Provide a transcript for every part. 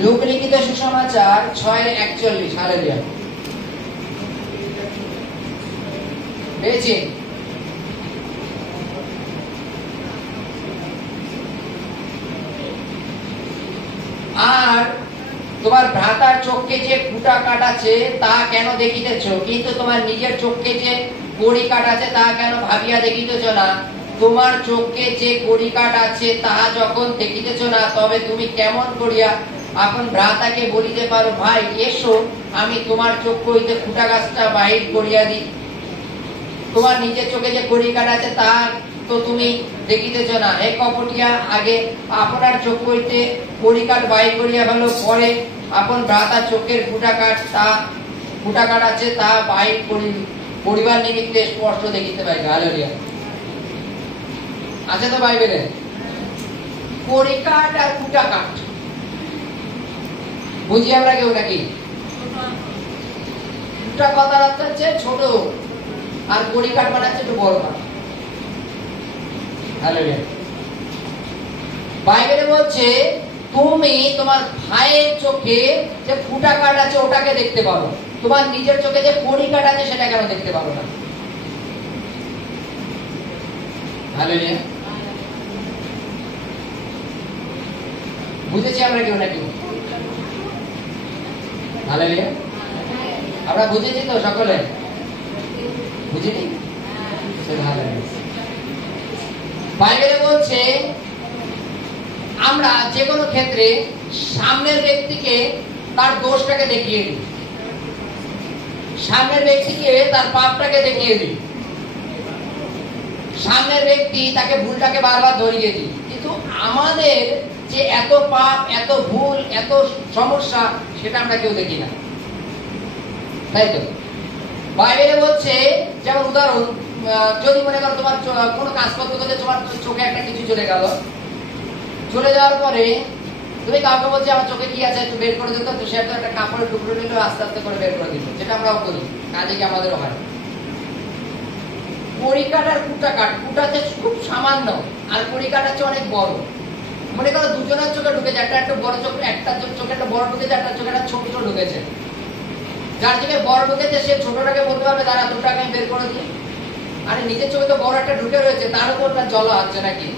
লোকলিখিত সুসমাচার 6:41। Hallelujah. পেয়েছি? আর তোমার ভ্রাতার চোখকে যে কুটা কাটাছে তা কেন দেখিতেছ, কিন্তু তোমার নিজের চোখকে যে কড়ি কাটাছে তা কেন ভাবিয়া দেখিতেছ না? তোমার চোখকে যে কড়ি কাট আছে তাহা যখন দেখিতেছ না, তবে তুমি কেমন করিয়া আপন ভ্রাতাকে বলিতে পারো, ভাই এসো, আমি তোমার চোখ হইতে কুটা গাছটা বাহির করিয়া দিই? তোমার নিজের চোখে যে কড়ি কাট আছে তাহা তো তুমি দেখিতেছ না। হে কপটিয়া, আগে আপনার চোখ হইতে কড়ি কাট বাহির করিয়া ফেলো, পরে আপন ভ্রাতার চোখের কুটা কাট আছে তা বাহির করিবার নিমিত্তে স্পষ্ট দেখিতে পাইবে। হালেলুয়া। আছে তো বাইবেলে কড়ি কাট আর কুটা কাট বুঝি আমরা কেউ নাকি? কুটা কথার অর্থ হচ্ছে ছোট, আর কড়ি কাট মানে হচ্ছে একটু বড় কাট। হালেলুয়া। বাইবেলে বলছে তুমি তোমার ভাইয়ের চোখে যে ফুটা কাট আছে ওটাকে দেখতে পারো, তোমার নিজের চোখে যে কড়ি কাট আছে সেটা কেন দেখতে পারো না? হালেলুয়া। বুঝেছি আমরা কেউ না কেউ? হালেলুয়া। আমরা বুঝেছি তো সকলে? বুঝিনি? বাইবেলে বলছে আমরা যে কোনো ক্ষেত্রে সামনের ব্যক্তিকে তার দোষটাকে দেখিয়ে দিই, সামনের ব্যক্তিকে তার পাপটাকে দেখিয়ে দিই, সামনের ব্যক্তি তাকে ভুলটাকে বারবার ধরিয়ে দিই, কিন্তু আমাদের যে এত পাপ, এত ভুল, এত সমস্যা সেটা আমরা কেউ দেখি না, তাই তো? বাইবেলে বলছে, যেমন উদাহরণ, যদি মনে করো তোমার কোনো কাজ করতে করতে তোমার চোখে একটা কিছু চলে গেল, চলে যাওয়ার পরে তুমি কাউকে বলছো আমার চোখে কি আছে একটু বের করে দিত, তো সে একটা কাপড়ের টুকরো নিল, আস্তে আস্তে করে বের করে দিল, যেটা আমরাও করি, কাজে কি আমাদেরও হয়। কড়ি কাট আর কুটা কাট, কুটাতে খুব সামান্য আর কড়ি কাট হচ্ছে অনেক বড়। মনে করো দুজনের চোখে ঢুকেছে, একটা বড় চোখ, একটা চোখে একটা বড় ঢুকেছে, একটা চোখে একটা ছোট ঢুকেছে। যার চোখে বড় ঢুকেছে সে ছোটটাকে বলতে পারবে তারা দুটাকে আমি বের করে দিই। আরে নিজের চোখে তো বড় একটা ঢুকে রয়েছে, তার উপর তার জল হচ্ছে নাকি,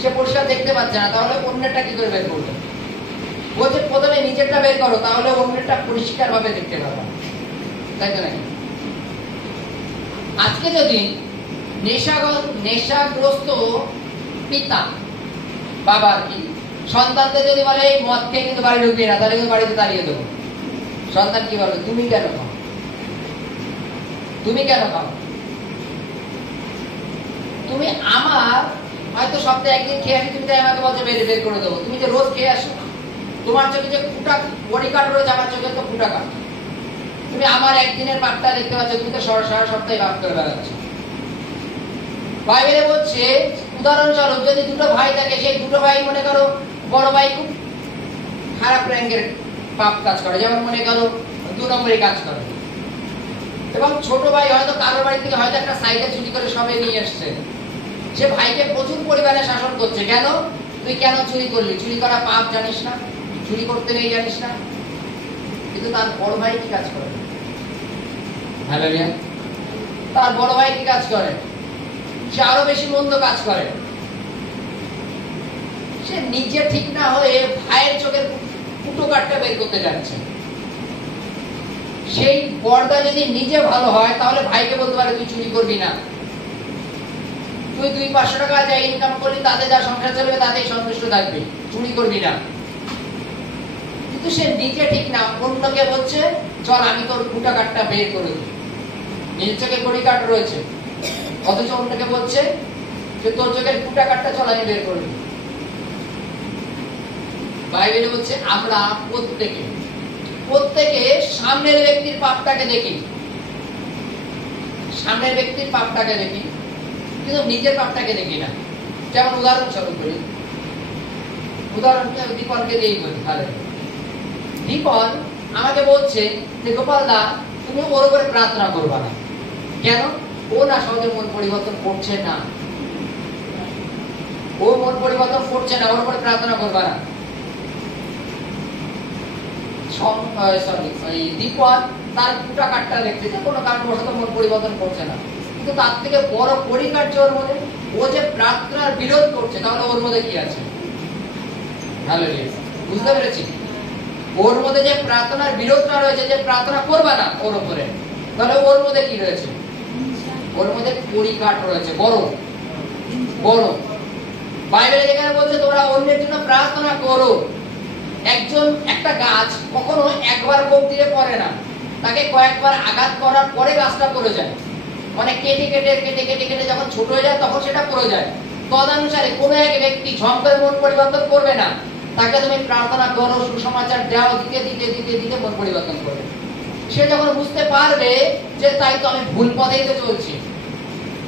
সে পরিষ্কার দেখতে পাচ্ছে না, তাহলে অন্যটা কি করে বের করবে? বলছে প্রথমে নিজেরটা বের করো, তাহলে অন্যটা পরিষ্কার ভাবে দেখতে পারবে, তাই তো নাকি? আজকে যদি নেশাগ্রস্ত পিতা বাবা আর কি সন্তানদের যদি বলে এই মদ খেয়ে কিন্তু বাড়ি ঢুকবি না, তাহলে কিন্তু বাড়িতে দাঁড়িয়ে দেবো, সন্তান কি বলবে? তুমি কেন খাও, তুমি কেন খাও? তুমি আমার হয়তো সপ্তাহে একদিন খেয়ে আসি, তুমি তাই আমাকে বলছো বের করে দেবো, তুমি যে রোজ খেয়ে আসো, তোমার চোখে যে ফুটা বডি কাট রয়েছে, আমার চোখে তো ফুটা কাট, তুমি আমার একদিনের পাপটা দেখতে পাচ্ছ, তুমি তো সারা সপ্তাহে পাপ করে বেড়াচ্ছ। বাইবেলে বলছে উদাহরণস্বরূপ যদি দুটো ভাই থাকে, সেই দুটো ভাই মনে করো বড় ভাই খুব খারাপ র্যাঙ্কের পাপ কাজ করে, যেমন মনে করো 2 নম্বরে কাজ করে, এবং ছোট ভাই হয়তো কারোর বাড়ি থেকে হয়তো একটা সাইকেল চুরি করে সবাই নিয়ে এসছে, সে ভাইকে প্রচুর পরিমাণে শাসন করছে, কেন? তুই কেন চুরি করলি? চুরি করা পাপ জানিস না? চুরি করতে নেই জানিস না? কিন্তু তার বড় ভাই কি কাজ করে? হালেলুয়া। তার বড় ভাই কি কাজ করে? সে আরো বেশি মন্দ কাজ করে। সে নিজে ঠিক না হয়ে ভাইয়ের চোখের ফুটো কাটটা বের করতে যাচ্ছে। সেই বড়দা যদি নিজে ভালো হয় তাহলে ভাইকে বলতে পারে তুই চুরি করবি না, তুই 200-500 টাকা যা ইনকাম করলি তাতে যা সংসার চলবে তাতেই সন্তুষ্ট থাকবি, চুরি করবি না। কিন্তু সে নিজে ঠিক না, অন্যকে বলছে চল আমি তোর ফুটা কাটটা বের করে দিই, নিজের চোখে কড়ি কাট রয়েছে, অথচ অন্যকে বলছে যে তোর চোখের ফুটা কাটটা চল আমি বের করে দিই। বাইবেলে বলছে আমরা প্রত্যেকে সামনের ব্যক্তির পাপটাকে দেখি, সামনের ব্যক্তির পাপটাকে দেখি, কিন্তু নিজের পাপটাকে দেখি না। যেমন উদাহরণস্বরূপ করি, উদাহরণটা দীপনকে দিয়েই বলি। তাহলে দীপন আমাকে বলছে যে গোপাল দা তুমি ওর উপরে প্রার্থনা করবা না, কেন? ও না সহজে মন পরিবর্তন করছে না, ও মন পরিবর্তন করছে না, ওর উপরে প্রার্থনা করবা না। দীপন তার ফুটা কাঠটা দেখছে যে কোনো কারণবশত মন পরিবর্তন করছে না, কিন্তু তার থেকে বড় পরিকার্য ওর মধ্যে, ও যে প্রার্থনার বিরোধ করছে, তাহলে ওর মধ্যে কি আছে? হালেলুয়া, বুঝতে পেরেছি? ওর মধ্যে যে প্রার্থনার বিরোধটা রয়েছে, যে প্রার্থনা করবে না ওর উপরে, তাহলে ওর মধ্যে কি রয়েছে? ওর মধ্যে পরিকাঠ রয়েছে, বড় বড়। বাইবেলে যেখানে বলছে তোমরা অন্যের জন্য প্রার্থনা করো, একটা গাছ কখনো একবার কোপ দিয়ে পড়ে না, তাকে কয়েকবার আঘাত করার পরে গাছটা পড়ে যায়, মানে কেটে কেটে কেটে কেটে কেটে যখন ছোট হয়ে যায় তখন সেটা পড়ে যায়। তদানুসারে কোনো এক ব্যক্তি ঝম করে মন পরিবর্তন করবে না, তাকে তুমি প্রার্থনা করো, সুসমাচার দাও, দিতে দিতে দিতে দিতে মন পরিবর্তন করবে। সে যখন বুঝতে পারবে যে তাই তো আমি ভুল পথেই তো চলছি,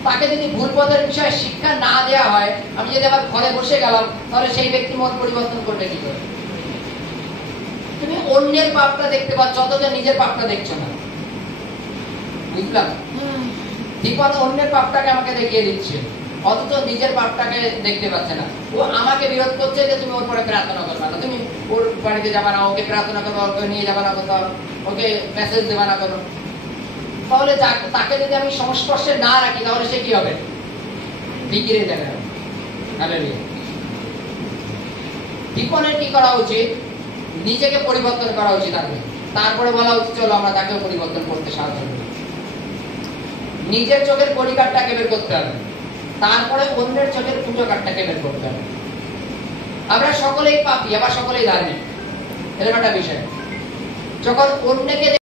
তাকে যদি ভুল পথের বিষয়ে শিক্ষা না দেওয়া হয়, আমি যদি আবার ঘরে বসে গেলাম, তাহলে সেই ব্যক্তি মন পরিবর্তন করবে কি করে? তুমি অন্যের পাপটা দেখতে পাচ্ছ, অথচ নিজের পাপটা দেখছো না। বুঝলাম? দীপন অন্যের পাপটাকে আমাকে দেখিয়ে দিচ্ছে, অথচ নিজের পাপটাকে দেখতে পাচ্ছে না। ও আমাকে বিরোধ করছে যে তুমি ওর পরে প্রার্থনা করবে না, তুমি ওর বাড়িতে যাবে না, ওকে প্রার্থনা করো, ওকে নিয়ে যাবে না কোথাও, ওকে মেসেজ দেবে না করো। তাহলে তাকে যদি আমি সংস্পর্শে না রাখি, তাহলে সে কি হবে? বিগড়ে যাবে। হালেলুয়া। দীপনের কি করা উচিত? নিজেকে পরিবর্তন করা উচিত আগে, তারপরে বলা উচিত চলো আমরা তাকেও পরিবর্তন করতে সাহায্য করি। নিজের চোখের পরিকাঠটাকে বের করতে হবে, তারপরে অন্যের চোখের পুজো কাঠটাকে বের করতে হবে। আমরা সকলেই পাপী, আবার সকলেই ধার্মিক, এরকম একটা বিষয়। যখন অন্যকে